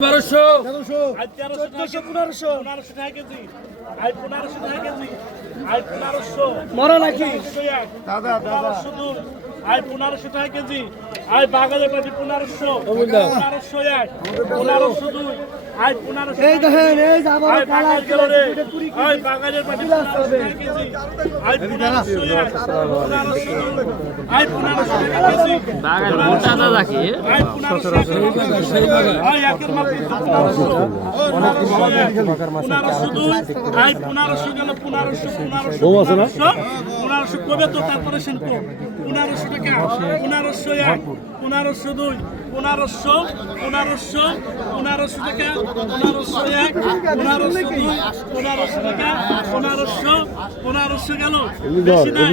1200 1300 টাকা KG I 1500 টাকা KG I 1500 মরা নাকি দাদা 1500 আই 1500 টাকা কেজি আই বাগালে পাটি 1500 1500 আই 1500 এই দেখেন এই যে আবার কালার গেল রে আই বাগালের পাটি 1500 টাকা কেজি আই 1500 আই 1500 টাকা কেজি বাগান মোটা না রাখি আই 1500 আই একের মাত্র 1500 আই 1500 গেল 1500 কবে তো তারপরে সেন কম 1500 টাকা 1500 এক 1500 দুই 1500 টাকা 1500 এক 1500 দুই 1500 টাকা 1500 গেল বেশি নাই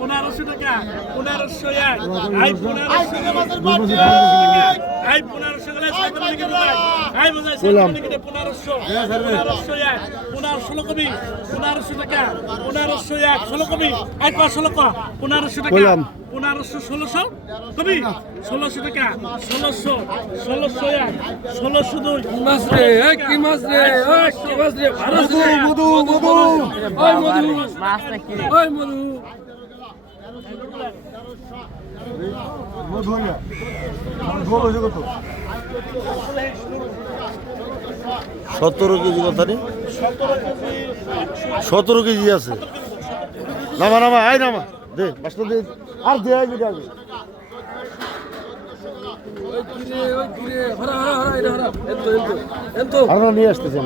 1500 টাকা 1500 এক আই 1500 আই 1500 গেলে সাইকেল থেকে ঢুকাই আই বোঝাই সাইকেল থেকে 1500 এক 1500 কবি 1500 টাকা 1500 এক 16 কবি আই 16 কা 1500 টাকা 1500 1600 কবি 1600 টাকা 1600 এক 1600 দুই মাছ রে কি মাছ রে কি মাছ রে মধু ওই মধু মাছ নাকি ওই মধু সতেরো কেজি কথা নেই 17 কেজি আছে নামা নামা আয় নামা দে বাসটা দে আর দে আই যেটা আগে ওই কিরে হরা হরা হরা এটা হরা এতো আর নিয়ে আসতেছেন